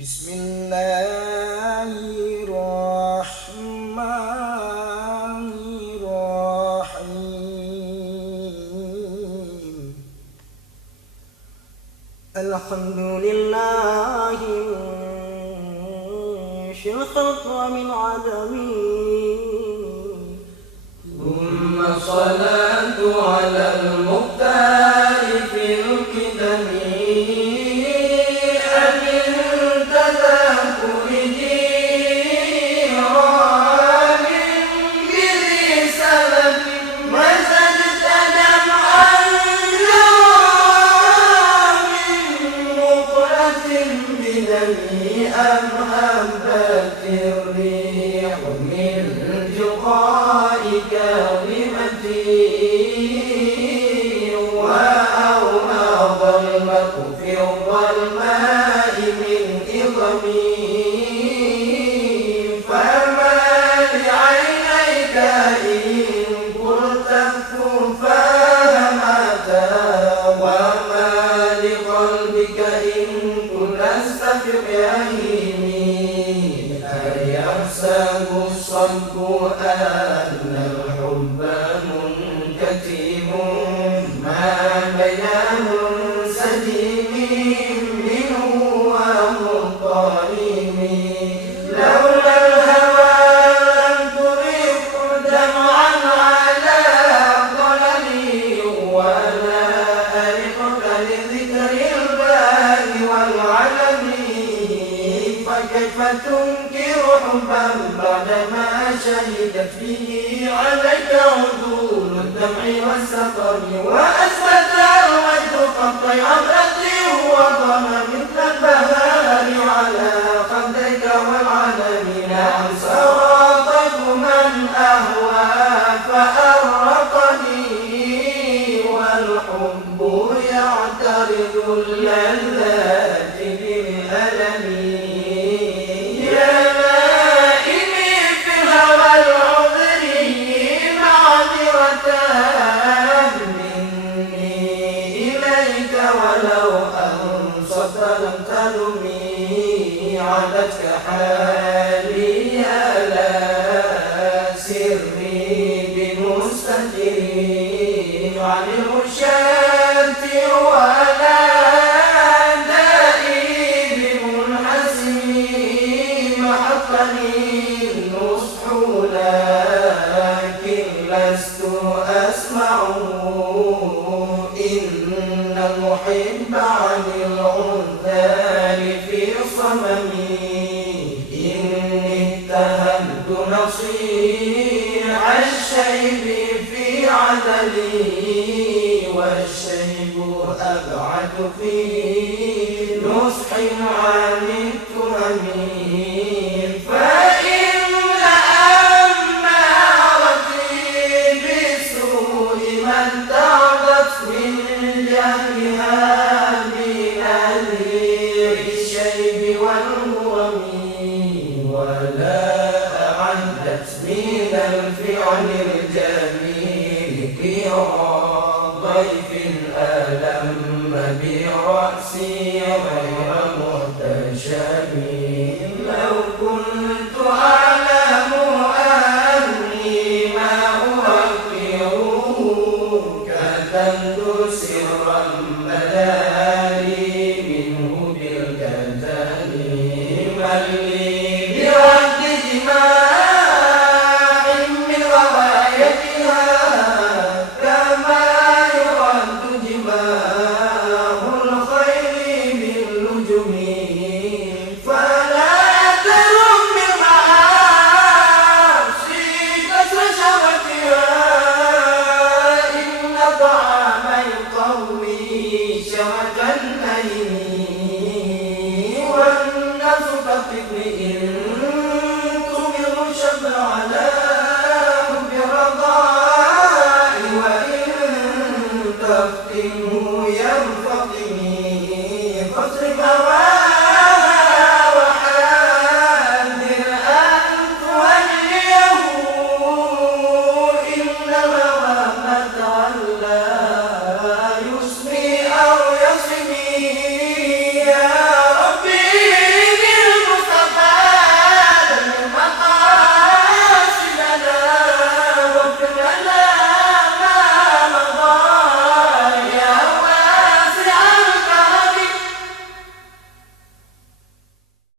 بسم الله الرحمن الرحيم. الحمد لله منشئ الخلق من عدم، ثم الصلاة على المختار في القدم، أبي التذكر جيران بذي سبب، مزجت دمعا من مقلة بدمي، أم هبت الريح من جقاء كلمتي، وأومض الماء في الظلماء من إظمي، فما لعينيك إن قلت اكفر فهمتا، وما لقلبك إن قلت استفق يهيمي، أيحسب الصدق أن الحب منكتم، ما بين منسجم منه ومضطرم، لولا الهوى لم ترق دمعا على ضللي، ولا أرقك لذكر الباء والعلم، فكيف تنكر حبا بعدما شهدت به عليك عدول الدمع والسقم، وأثبت الوجه خطي عبرتي وضم مثل البهار على خديك والعلم، نعم سرى طيب من أهوى فأرقني، والحب يعترض اللذات بالألم، ولو أنصت لم تلمي، عدتك حالي على سري بمستجير، عن المشات ولا دائي بمنحسم، محقني النصح لكن لست أسمعه، إن المحب عن العنثان في صممي، إني اتهمت نصيع الشيب في عدلي، والشيب أبعد في نصح عن التهم، فإن أمارتي بسوء من تعبت من جهلها بنذير الشيب والهرم، ولا أعدت من الفعل الجميل كرام ضيف ألم برأسي